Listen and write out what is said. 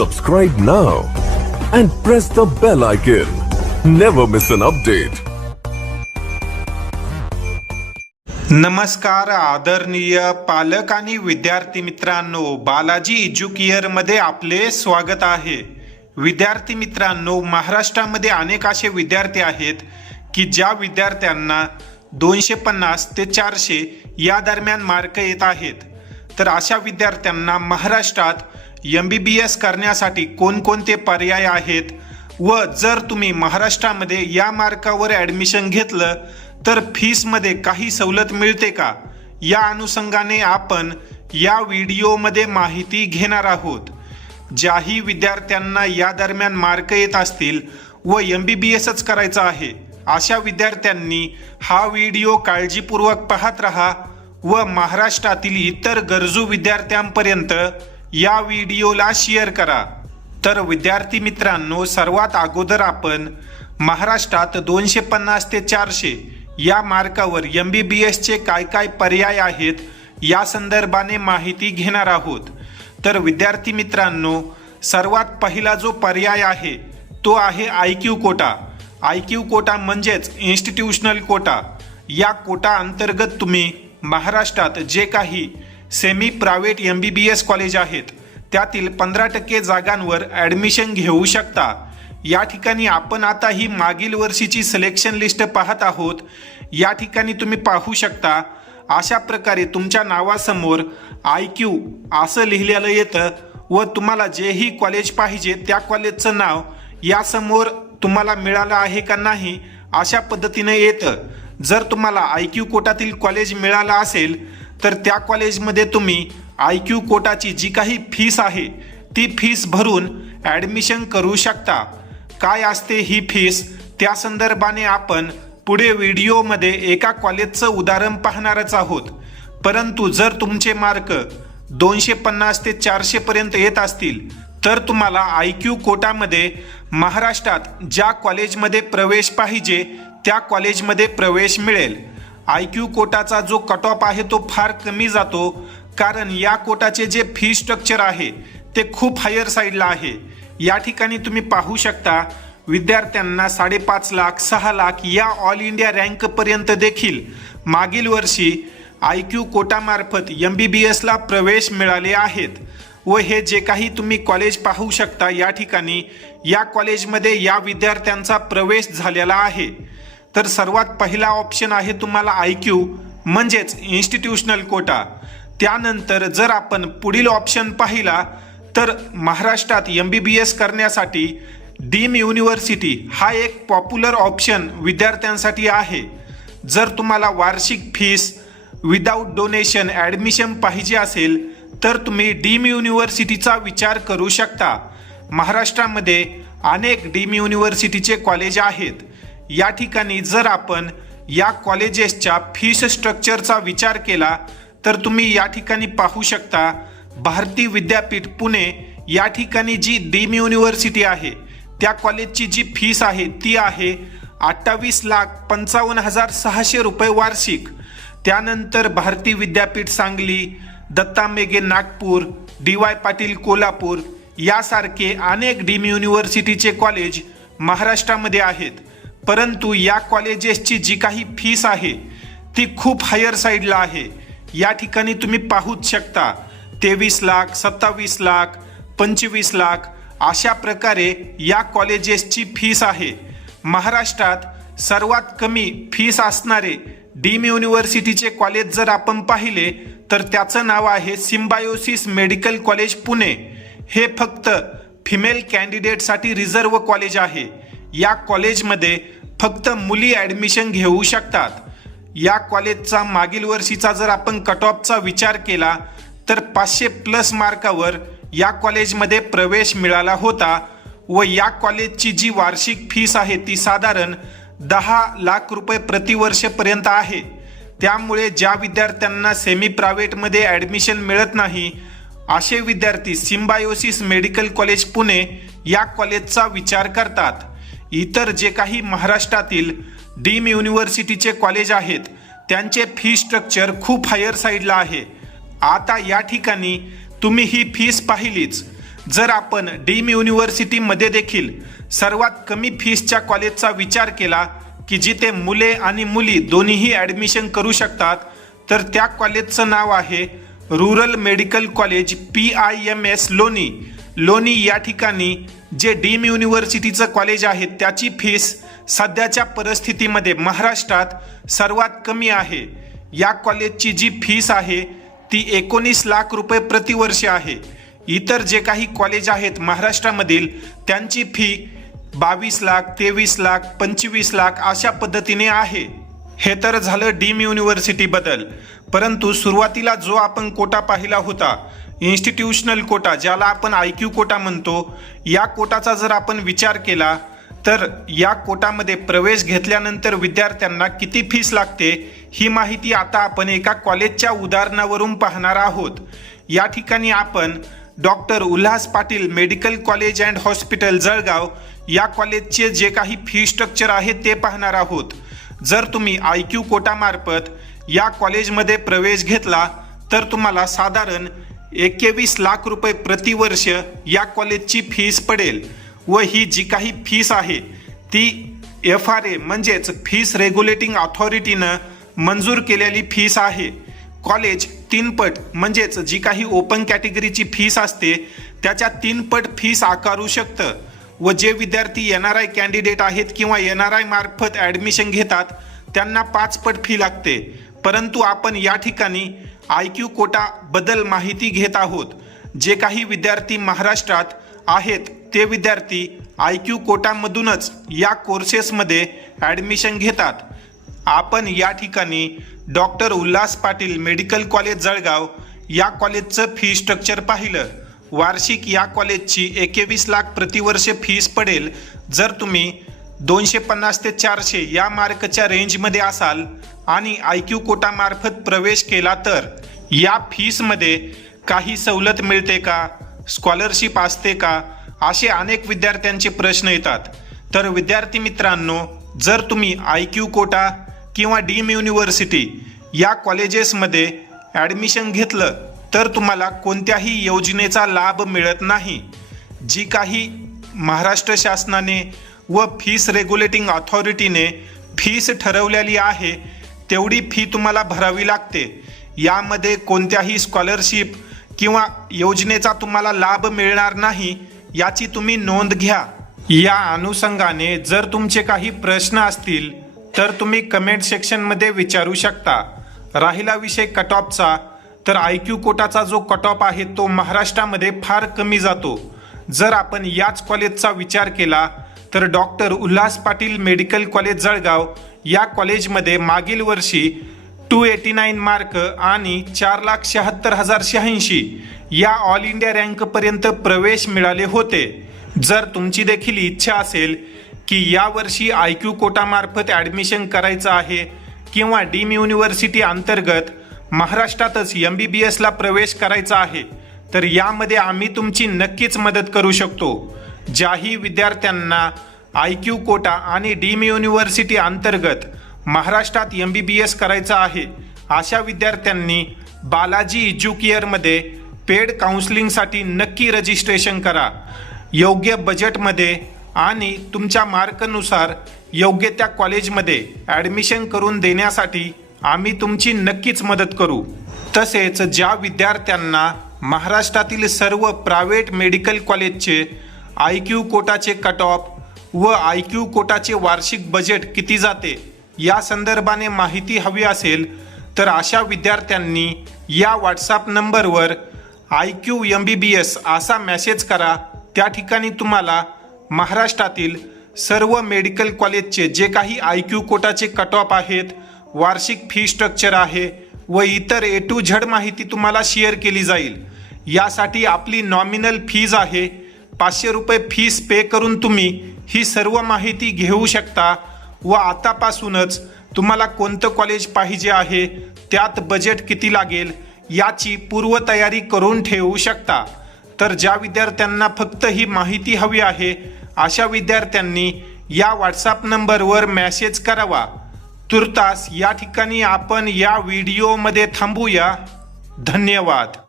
Subscribe now and press the bell icon. Never miss an update. नमस्कार आदरणीय पालक आणि विद्यार्थी मित्रांनो, बालाजी एज्युकेअर मध्ये आपले स्वागत आहे। विद्यार्थी मित्रांनो, महाराष्ट्रामध्ये अनेक असे विद्यार्थी आहेत की ज्या विद्यार्थ्यांना 250 ते 400 या दरम्यान मार्क येत आहेत। तर अशा विद्यार्थ्यांना महाराष्ट्रात MBBS करण्यासाठी कोणकोणते पर्याय आहेत व जर तुम्ही महाराष्ट्रामध्ये या मार्कावर ॲडमिशन घेतलं तर फीसमध्ये काही सवलत मिळते का, या अनुषंगाने आपण या व्हिडिओमध्ये माहिती घेणार आहोत। ज्याही विद्यार्थ्यांना या दरम्यान मार्क येत असतील व MBBSच करायचं आहे अशा विद्यार्थ्यांनी हा व्हिडिओ काळजीपूर्वक पाहत राहा व महाराष्ट्रातील इतर गरजू विद्यार्थ्यांपर्यंत या व्हिडिओला शेअर करा। तर विद्यार्थी मित्रांनो, सर्वात अगोदर आपण महाराष्ट्रात 250 ते 400 या मार्कावर MBBS चे काय काय पर्याय आहेत या संदर्भाने माहिती घेणार आहोत। तर विद्यार्थी मित्रांनो, सर्वात पहिला जो पर्याय आहे तो आहे IQ कोटा। IQ कोटा म्हणजेच इन्स्टिट्यूशनल कोटा। या कोटा अंतर्गत तुम्ही महाराष्ट्रात जे काही सेमी प्रायव्हेट MBBS कॉलेज आहेत त्यातील 15% जागांवर ॲडमिशन घेऊ शकता। या ठिकाणी आपण आता ही मागील वर्षीची सिलेक्शन लिस्ट पाहत आहोत। या ठिकाणी तुम्ही पाहू शकता अशा प्रकारे तुमच्या नावासमोर IQ असं लिहिलेलं येतं व तुम्हाला जेही कॉलेज पाहिजे त्या कॉलेजचं नाव यासमोर तुम्हाला मिळालं आहे का नाही अशा पद्धतीने येतं। जर तुम्हाला IQ कोटातील कॉलेज मिळालं असेल तर त्या कॉलेजमध्ये तुम्ही IQ कोटाची जी काही फीस आहे ती फीस भरून ॲडमिशन करू शकता। काय असते ही फीस त्या संदर्भाने आपण पुढे व्हिडिओमध्ये एका कॉलेजचं उदाहरण पाहणारच आहोत। परंतु जर तुमचे मार्क 250 ते 400 पर्यंत येत असतील तर तुम्हाला IQ कोटामध्ये महाराष्ट्रात ज्या कॉलेजमध्ये प्रवेश पाहिजे त्या कॉलेजमध्ये प्रवेश मिळेल। IQ कोटाचा जो कट ऑफ आहे तो फार कमी जातो, कारण या कोटाचे जे फी स्ट्रक्चर आहे ते खूप हायर साईडला आहे। या ठिकाणी तुम्ही पाहू शकता विद्यार्थ्यांना 5.5 लाख 6 लाख या ऑल इंडिया रँकपर्यंत देखील मागील वर्षी IQ कोटामार्फत MBBS ला प्रवेश मिळाले आहेत व हे जे काही तुम्ही कॉलेज पाहू शकता या ठिकाणी या कॉलेजमध्ये या विद्यार्थ्यांचा प्रवेश झालेला आहे। तर सर्वात पहिला ऑप्शन आहे तुम्हाला IQ म्हणजेच इन्स्टिट्यूशनल कोटा। त्यानंतर जर आपण पुढील ऑप्शन पाहिला तर महाराष्ट्रात MBBS करण्यासाठी डीम युनिव्हर्सिटी हा एक पॉप्युलर ऑप्शन विद्यार्थ्यांसाठी आहे। जर तुम्हाला वार्षिक फीस विदाऊट डोनेशन ॲडमिशन पाहिजे असेल तर तुम्ही डीम युनिव्हर्सिटीचा विचार करू शकता। महाराष्ट्रामध्ये अनेक डीम युनिव्हर्सिटीचे कॉलेज आहेत। या ठिकाणी जर आपण या कॉलेजेसच्या फीस स्ट्रक्चरचा विचार केला तर तुम्ही या ठिकाणी पाहू शकता भारती विद्यापीठ पुणे या ठिकाणी जी डीम युनिव्हर्सिटी आहे त्या कॉलेजची जी फीस आहे ती आहे 28,55,600 रुपये वार्षिक। त्यानंतर भारती विद्यापीठ सांगली, दत्ता मेघे नागपूर, DY पाटील कोल्हापूर यासारखे अनेक डीम युनिव्हर्सिटीचे कॉलेज महाराष्ट्रामध्ये आहेत। परंतु या कॉलेजेसची जी काही फीस आहे ती खूप हायर साईडला आहे। या ठिकाणी तुम्ही पाहूच शकता 23 लाख 27 लाख 25 लाख अशा प्रकारे या कॉलेजेसची फीस आहे। महाराष्ट्रात सर्वात कमी फीस असणारे डीम युनिव्हर्सिटीचे कॉलेज जर आपण पाहिले तर त्याचं नाव आहे सिम्बायोसिस मेडिकल कॉलेज पुणे। हे फक्त फिमेल कॅन्डिडेटसाठी रिझर्व कॉलेज आहे। या कॉलेजमध्ये फक्त मुली ॲडमिशन घेऊ शकतात। या कॉलेजचा मागील वर्षीचा जर आपण कट ऑफचा विचार केला तर 500+ मार्कावर या कॉलेजमध्ये प्रवेश मिळाला होता व या कॉलेजची जी वार्षिक फीस आहे ती साधारण 10 लाख रुपये प्रतिवर्षपर्यंत आहे। त्यामुळे ज्या विद्यार्थ्यांना सेमी प्रायव्हेटमध्ये ॲडमिशन मिळत नाही असे विद्यार्थी सिम्बायोसिस मेडिकल कॉलेज पुणे या कॉलेजचा विचार करतात। इतर जे काही महाराष्ट्रातील डीम युनिव्हर्सिटीचे कॉलेज आहेत त्यांचे फी स्ट्रक्चर खूप हायर साईडला आहे। आता या ठिकाणी तुम्ही ही फीस पाहिलीच। जर आपण डीम युनिव्हर्सिटीमध्ये देखील सर्वात कमी फीसच्या कॉलेजचा विचार केला की जिथे मुले आणि मुली दोन्हीही ॲडमिशन करू शकतात, तर त्या कॉलेजचं नाव आहे रूरल मेडिकल कॉलेज PIMS लोणी. लोणी या ठिकाणी जे डीम युनिव्हर्सिटीचं कॉलेज आहे त्याची फीस सध्याच्या परिस्थितीमध्ये महाराष्ट्रात सर्वात कमी आहे. या कॉलेजची जी फीस आहे ती 19 लाख रुपये प्रतिवर्ष आहे. इतर जे काही कॉलेज आहेत महाराष्ट्रामधील त्यांची फी 22 लाख, 23 लाख, 25 लाख अशा पद्धतीने आहे. हे तर झालं डीम युनिव्हर्सिटीबद्दल. परंतु सुरुवातीला जो आपण कोटा पाहिला होता, इन्स्टिट्यूशनल कोटा, ज्याला आपण IQ कोटा म्हणतो, या कोटाचा जर आपण विचार केला तर या कोटामध्ये प्रवेश घेतल्यानंतर विद्यार्थ्यांना किती फीस लागते ही माहिती आता आपण एका कॉलेजच्या उदाहरणावरून पाहणार आहोत. या ठिकाणी आपण doctor Ulhas Patil medical college and hospital Jalgaon या कॉलेजचे जे काही फी स्ट्रक्चर आहे ते पाहणार आहोत. जर तुम्ही IQ कोटामार्फत या कॉलेजमध्ये प्रवेश घेतला तर तुम्हाला साधारण 21 लाख रुपये प्रतिवर्ष या कॉलेजची फीस पडेल व ही जी काही फीस आहे ती FRA म्हणजेच फीस रेग्युलेटिंग ऑथॉरिटीनं मंजूर केलेली फीस आहे. कॉलेज 3 पट म्हणजेच जी काही ओपन कॅटेगरीची फीस असते त्याच्या 3 पट फीस आकारू शकतं व जे विद्यार्थी NRI कॅन्डिडेट आहेत किंवा NRI मार्फत ॲडमिशन घेतात त्यांना 5 पट फी लागते. परंतु आपण या ठिकाणी IQ कोटा बद्दल माहिती घेत आहोत. जे काही विद्यार्थी महाराष्ट्रात आहेत ते विद्यार्थी IQ कोटामधूनच या कोर्सेसमध्ये ॲडमिशन घेतात. आपण या ठिकाणी doctor Ulhas Patil medical college Jalgaon या कॉलेजचं फी स्ट्रक्चर पाहिलं. वार्षिक या कॉलेजची 21 लाख प्रतिवर्ष फीस पडेल. जर तुम्ही 250 ते 400 या मार्कच्या रेंजमध्ये असाल आणि IQ कोटामार्फत प्रवेश केला तर या फीसमध्ये काही सवलत मिळते का, स्कॉलरशिप असते का, असे अनेक विद्यार्थ्यांचे प्रश्न येतात. तर विद्यार्थी मित्रांनो, जर तुम्ही IQ कोटा किंवा डीम युनिव्हर्सिटी या कॉलेजेसमध्ये ॲडमिशन घेतलं तर तुम्हाला कोणत्याही योजनेचा लाभ मिळत नाही. जी काही महाराष्ट्र शासनाने व फीस रेग्युलेटिंग ऑथॉरिटीने फीस ठरवलेली आहे तेवढी फी तुम्हाला भरावी लागते. यामध्ये कोणत्याही स्कॉलरशिप किंवा योजनेचा तुम्हाला लाभ मिळणार नाही, याची तुम्ही नोंद घ्या. या अनुषंगाने जर तुमचे काही प्रश्न असतील तर तुम्ही कमेंट सेक्शनमध्ये विचारू शकता. राहिला विषय कट ऑफचा, तर IQ कोटाचा जो कट ऑफ आहे तो महाराष्ट्रामध्ये फार कमी जातो. जर आपण याच कॉलेजचा विचार केला तर doctor Ulhas Patil medical college Jalgaon या कॉलेजमध्ये मागील वर्षी 289 मार्क आणि 4,76,086 या ऑल इंडिया रँकपर्यंत प्रवेश मिळाले होते. जर तुमची देखील इच्छा असेल की यावर्षी IQ कोटामार्फत ॲडमिशन करायचं आहे किंवा डीम युनिव्हर्सिटी अंतर्गत महाराष्ट्रातच MBBSला प्रवेश करायचा आहे, तर यामध्ये आम्ही तुमची नक्कीच मदत करू शकतो. ज्याही विद्यार्थ्यांना IQ कोटा आणि डीम युनिव्हर्सिटी अंतर्गत महाराष्ट्रात MBBS करायचं आहे अशा विद्यार्थ्यांनी बालाजी एज्युकेअरमध्ये पेड काउन्सिलिंगसाठी नक्की रजिस्ट्रेशन करा. योग्य बजेटमध्ये आणि तुमच्या मार्कनुसार योग्य त्या कॉलेजमध्ये ॲडमिशन करून देण्यासाठी आम्ही तुमची नक्कीच मदत करू. तसेच ज्या विद्यार्थ्यांना महाराष्ट्रातील सर्व प्रायव्हेट मेडिकल कॉलेजचे IQ कोटाचे कट ऑफ व IQ कोटाचे वार्षिक बजेट किती जाते या संदर्भाने माहिती हवी असेल तर अशा विद्यार्थ्यांनी या व्हॉट्सॲप नंबरवर IQ MBBS असा मेसेज करा. त्या ठिकाणी तुम्हाला महाराष्ट्रातील सर्व मेडिकल कॉलेजचे जे काही IQ कोटाचे कट ऑफ आहेत, वार्षिक फी स्ट्रक्चर आहे व इतर A to Z माहिती तुम्हाला शेअर केली जाईल. यासाठी आपली नॉमिनल फीज आहे 500 रुपये फीस पे करून तुम्ही ही सर्व माहिती घेऊ शकता व आतापासूनच तुम्हाला कोणतं कॉलेज पाहिजे आहे, त्यात बजेट किती लागेल याची पूर्वतयारी करून ठेवू शकता. तर ज्या विद्यार्थ्यांना फक्त ही माहिती हवी आहे अशा विद्यार्थ्यांनी या व्हॉट्सॲप नंबरवर मेसेज करावा. तुर्तास या ठिकाणी आपण या व्हिडिओमध्ये थांबूया. धन्यवाद.